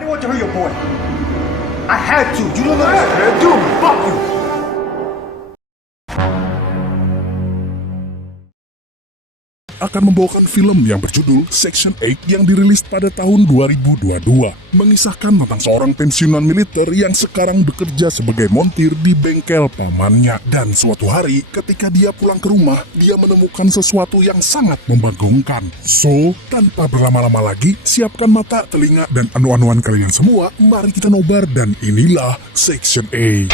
I didn't want to hurt your boy. I had to. You don't understand. Dude, fuck you. Akan membawakan film yang berjudul Section 8 yang dirilis pada tahun 2022, mengisahkan tentang seorang pensiunan militer yang sekarang bekerja sebagai montir di bengkel pamannya. Dan suatu hari ketika dia pulang ke rumah, dia menemukan sesuatu yang sangat membagongkan. So, tanpa berlama-lama lagi, siapkan mata, telinga, dan anu-anuan kalian semua, mari kita nobar dan inilah Section 8.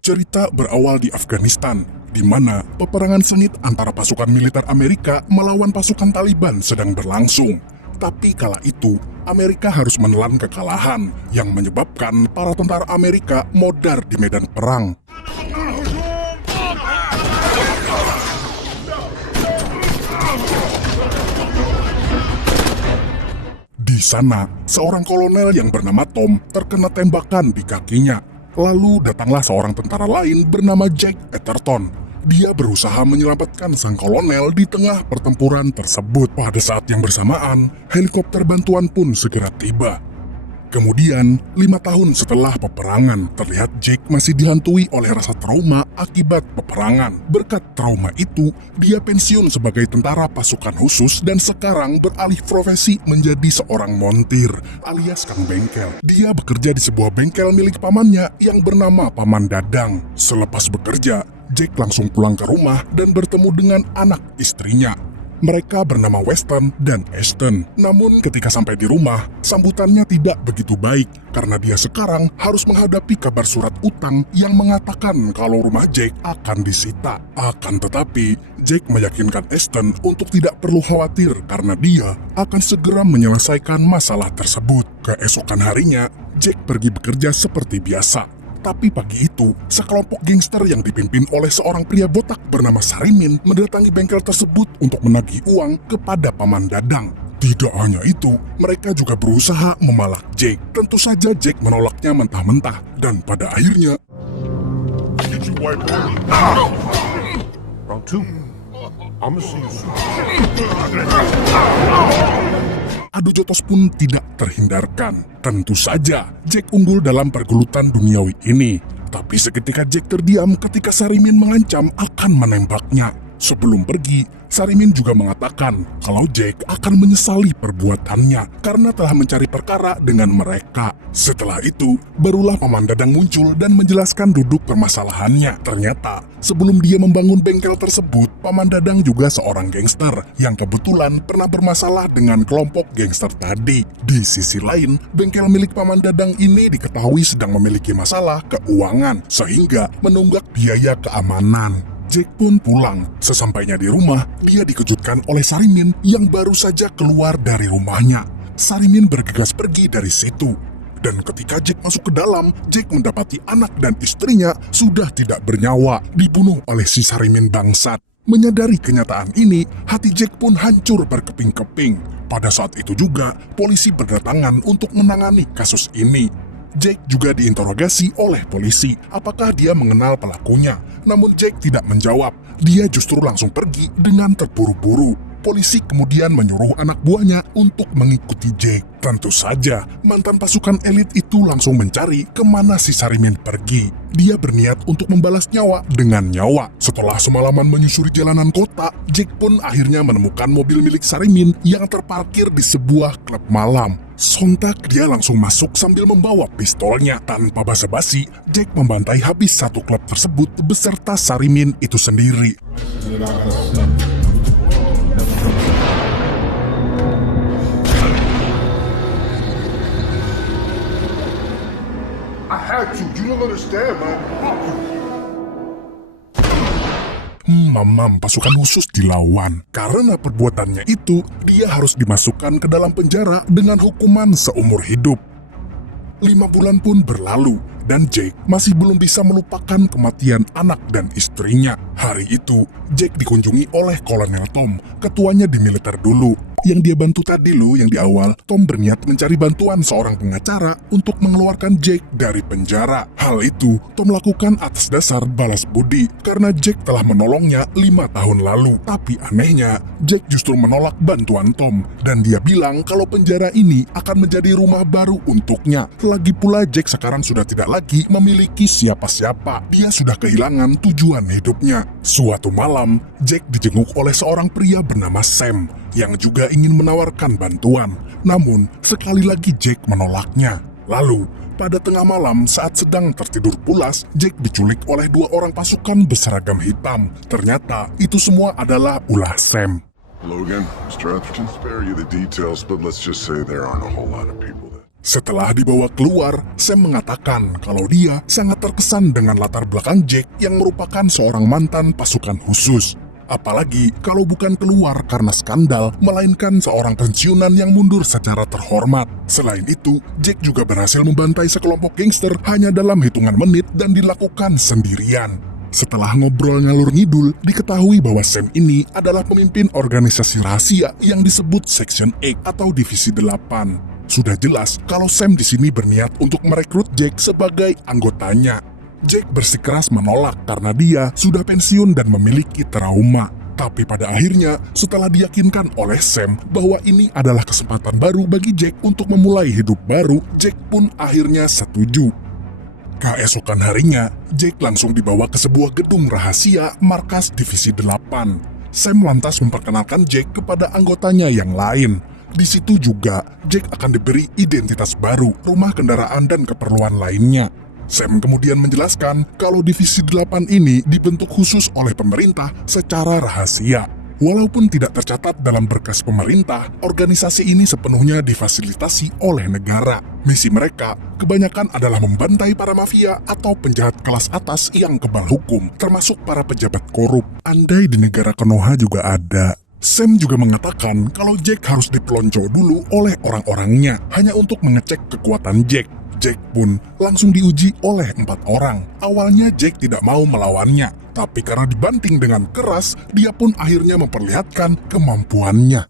Cerita berawal di Afghanistan, di mana peperangan sengit antara pasukan militer Amerika melawan pasukan Taliban sedang berlangsung. Tapi kala itu, Amerika harus menelan kekalahan yang menyebabkan para tentara Amerika modar di medan perang. Di sana, seorang kolonel yang bernama Tom terkena tembakan di kakinya. Lalu datanglah seorang tentara lain bernama Jack Atherton. Dia berusaha menyelamatkan sang kolonel di tengah pertempuran tersebut. Pada saat yang bersamaan, helikopter bantuan pun segera tiba. Kemudian, 5 tahun setelah peperangan, terlihat Jack masih dihantui oleh rasa trauma akibat peperangan. Berkat trauma itu, dia pensiun sebagai tentara pasukan khusus dan sekarang beralih profesi menjadi seorang montir alias kang bengkel. Dia bekerja di sebuah bengkel milik pamannya yang bernama Paman Dadang. Selepas bekerja, Jack langsung pulang ke rumah dan bertemu dengan anak istrinya. Mereka bernama Weston dan Ashton. Namun ketika sampai di rumah, sambutannya tidak begitu baik karena dia sekarang harus menghadapi kabar surat utang yang mengatakan kalau rumah Jack akan disita. Akan tetapi, Jack meyakinkan Ashton untuk tidak perlu khawatir karena dia akan segera menyelesaikan masalah tersebut. Keesokan harinya, Jack pergi bekerja seperti biasa. Tapi pagi itu, sekelompok gangster yang dipimpin oleh seorang pria botak bernama Sarimin mendatangi bengkel tersebut untuk menagih uang kepada Paman Dadang. Tidak hanya itu, mereka juga berusaha memalak Jack. Tentu saja Jack menolaknya mentah-mentah dan pada akhirnya... Did you wipe on me? Round 2. I'ma see you soon. Adu jotos pun tidak terhindarkan. Tentu saja, Jack unggul dalam pergulutan duniawi ini. Tapi seketika Jack terdiam ketika Sarimin mengancam akan menembaknya. Sebelum pergi, Sarimin juga mengatakan kalau Jack akan menyesali perbuatannya karena telah mencari perkara dengan mereka. Setelah itu, barulah Paman Dadang muncul dan menjelaskan duduk permasalahannya. Ternyata, sebelum dia membangun bengkel tersebut, Paman Dadang juga seorang gangster yang kebetulan pernah bermasalah dengan kelompok gangster tadi. Di sisi lain, bengkel milik Paman Dadang ini diketahui sedang memiliki masalah keuangan sehingga menunggak biaya keamanan. Jack pun pulang. Sesampainya di rumah, dia dikejutkan oleh Sarimin yang baru saja keluar dari rumahnya. Sarimin bergegas pergi dari situ. Dan ketika Jack masuk ke dalam, Jack mendapati anak dan istrinya sudah tidak bernyawa, dibunuh oleh si Sarimin bangsat. Menyadari kenyataan ini, hati Jack pun hancur berkeping-keping. Pada saat itu juga, polisi berdatangan untuk menangani kasus ini. Jack juga diinterogasi oleh polisi apakah dia mengenal pelakunya. Namun Jack tidak menjawab. Dia justru langsung pergi dengan terburu-buru. Polisi kemudian menyuruh anak buahnya untuk mengikuti Jack. Tentu saja, mantan pasukan elit itu langsung mencari kemana si Sarimin pergi. Dia berniat untuk membalas nyawa dengan nyawa. Setelah semalaman menyusuri jalanan kota, Jack pun akhirnya menemukan mobil milik Sarimin yang terparkir di sebuah klub malam. Sontak dia langsung masuk sambil membawa pistolnya. Tanpa basa-basi, Jack membantai habis satu klub tersebut beserta Sarimin itu sendiri. I had to. You don't understand, man. Fuck you. Mamam pasukan khusus dilawan. Karena perbuatannya itu, dia harus dimasukkan ke dalam penjara dengan hukuman seumur hidup. 5 bulan pun berlalu, dan Jack masih belum bisa melupakan kematian anak dan istrinya. Hari itu, Jack dikunjungi oleh Kolonel Tom, ketuanya di militer dulu. Yang dia bantu tadi loh, yang di awal, Tom berniat mencari bantuan seorang pengacara untuk mengeluarkan Jake dari penjara. Hal itu Tom lakukan atas dasar balas budi karena Jake telah menolongnya 5 tahun lalu. Tapi anehnya, Jake justru menolak bantuan Tom dan dia bilang kalau penjara ini akan menjadi rumah baru untuknya. Lagi pula Jake sekarang sudah tidak lagi memiliki siapa-siapa. Dia sudah kehilangan tujuan hidupnya. Suatu malam, Jake dijenguk oleh seorang pria bernama Sam yang juga ingin menawarkan bantuan. Namun, sekali lagi Jake menolaknya. Lalu, pada tengah malam saat sedang tertidur pulas, Jake diculik oleh 2 orang pasukan berseragam hitam. Ternyata itu semua adalah ulah Sam. Hello again, Mr. Atherton. Spare you the details, but let's just say there aren't a whole lot of people there. Setelah dibawa keluar, Sam mengatakan kalau dia sangat terkesan dengan latar belakang Jake yang merupakan seorang mantan pasukan khusus. Apalagi kalau bukan keluar karena skandal, melainkan seorang pensiunan yang mundur secara terhormat. Selain itu, Jake juga berhasil membantai sekelompok gangster hanya dalam hitungan menit dan dilakukan sendirian. Setelah ngobrol ngalur ngidul, diketahui bahwa Sam ini adalah pemimpin organisasi rahasia yang disebut Section 8 atau Divisi 8. Sudah jelas kalau Sam di sini berniat untuk merekrut Jake sebagai anggotanya. Jake bersikeras menolak karena dia sudah pensiun dan memiliki trauma. Tapi pada akhirnya, setelah diyakinkan oleh Sam bahwa ini adalah kesempatan baru bagi Jake untuk memulai hidup baru, Jake pun akhirnya setuju. Keesokan harinya, Jake langsung dibawa ke sebuah gedung rahasia markas Divisi 8. Sam lantas memperkenalkan Jake kepada anggotanya yang lain. Di situ juga, Jake akan diberi identitas baru, rumah kendaraan dan keperluan lainnya. Sam kemudian menjelaskan kalau Divisi 8 ini dibentuk khusus oleh pemerintah secara rahasia. Walaupun tidak tercatat dalam berkas pemerintah, organisasi ini sepenuhnya difasilitasi oleh negara. Misi mereka kebanyakan adalah membantai para mafia atau penjahat kelas atas yang kebal hukum, termasuk para pejabat korup. Andai di negara Konoha juga ada. Sam juga mengatakan kalau Jake harus dipelonco dulu oleh orang-orangnya, hanya untuk mengecek kekuatan Jake. Jake pun langsung diuji oleh 4 orang. Awalnya Jake tidak mau melawannya, tapi karena dibanting dengan keras, dia pun akhirnya memperlihatkan kemampuannya.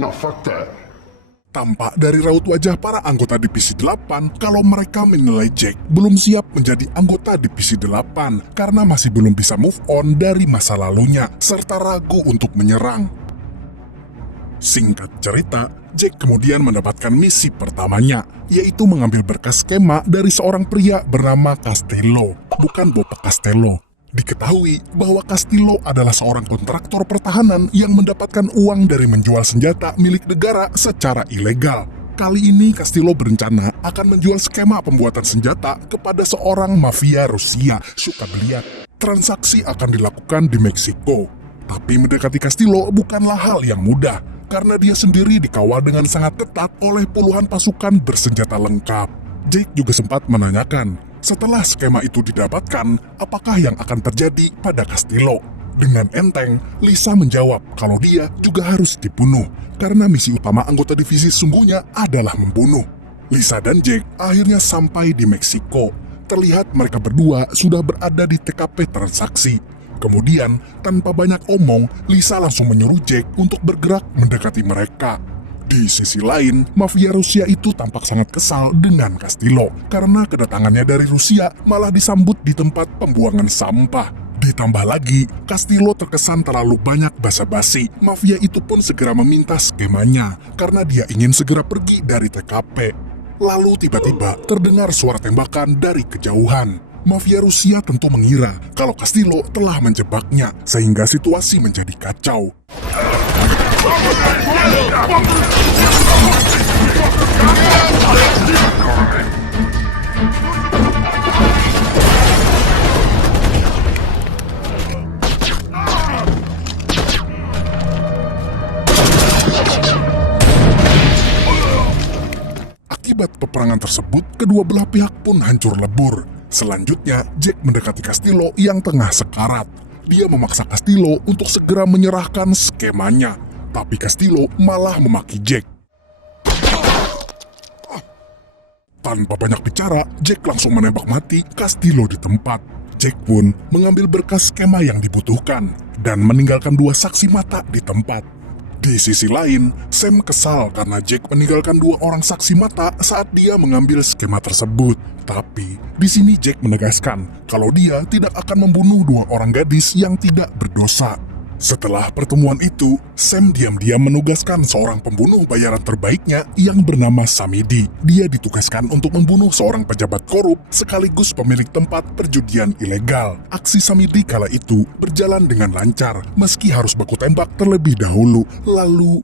No, fuck that. Tampak dari raut wajah para anggota Divisi 8 kalau mereka menilai Jake belum siap menjadi anggota Divisi 8 karena masih belum bisa move on dari masa lalunya serta ragu untuk menyerang. Singkat cerita, Jake kemudian mendapatkan misi pertamanya, yaitu mengambil berkas skema dari seorang pria bernama Castello, bukan Bob Castello. Diketahui bahwa Castillo adalah seorang kontraktor pertahanan yang mendapatkan uang dari menjual senjata milik negara secara ilegal. Kali ini Castillo berencana akan menjual skema pembuatan senjata kepada seorang mafia Rusia. Suka beliat. Transaksi akan dilakukan di Meksiko. Tapi mendekati Castillo bukanlah hal yang mudah, karena dia sendiri dikawal dengan sangat ketat oleh puluhan pasukan bersenjata lengkap. Jake juga sempat menanyakan, setelah skema itu didapatkan, apakah yang akan terjadi pada Castillo? Dengan enteng, Lisa menjawab kalau dia juga harus dibunuh, karena misi utama anggota divisi sesungguhnya adalah membunuh. Lisa dan Jake akhirnya sampai di Meksiko. Terlihat mereka berdua sudah berada di TKP transaksi. Kemudian, tanpa banyak omong, Lisa langsung menyuruh Jake untuk bergerak mendekati mereka. Di sisi lain, mafia Rusia itu tampak sangat kesal dengan Castillo karena kedatangannya dari Rusia malah disambut di tempat pembuangan sampah. Ditambah lagi, Castillo terkesan terlalu banyak basa-basi. Mafia itu pun segera meminta skemanya karena dia ingin segera pergi dari TKP. Lalu tiba-tiba terdengar suara tembakan dari kejauhan. Mafia Rusia tentu mengira kalau Castillo telah menjebaknya sehingga situasi menjadi kacau. Akibat peperangan tersebut, kedua belah pihak pun hancur lebur. Selanjutnya, Jake mendekati Castillo yang tengah sekarat. dia memaksa Castillo untuk segera menyerahkan skemanya. Tapi Castillo malah memaki Jack. Tanpa banyak bicara, Jack langsung menembak mati Castillo di tempat. Jack pun mengambil berkas skema yang dibutuhkan dan meninggalkan 2 saksi mata di tempat. Di sisi lain, Sam kesal karena Jack meninggalkan 2 orang saksi mata saat dia mengambil skema tersebut. Tapi di sini Jack menegaskan kalau dia tidak akan membunuh 2 orang gadis yang tidak berdosa. Setelah pertemuan itu, Sam diam-diam menugaskan seorang pembunuh bayaran terbaiknya yang bernama Samidi. Dia ditugaskan untuk membunuh seorang pejabat korup sekaligus pemilik tempat perjudian ilegal. Aksi Samidi kala itu berjalan dengan lancar meski harus baku tembak terlebih dahulu. Lalu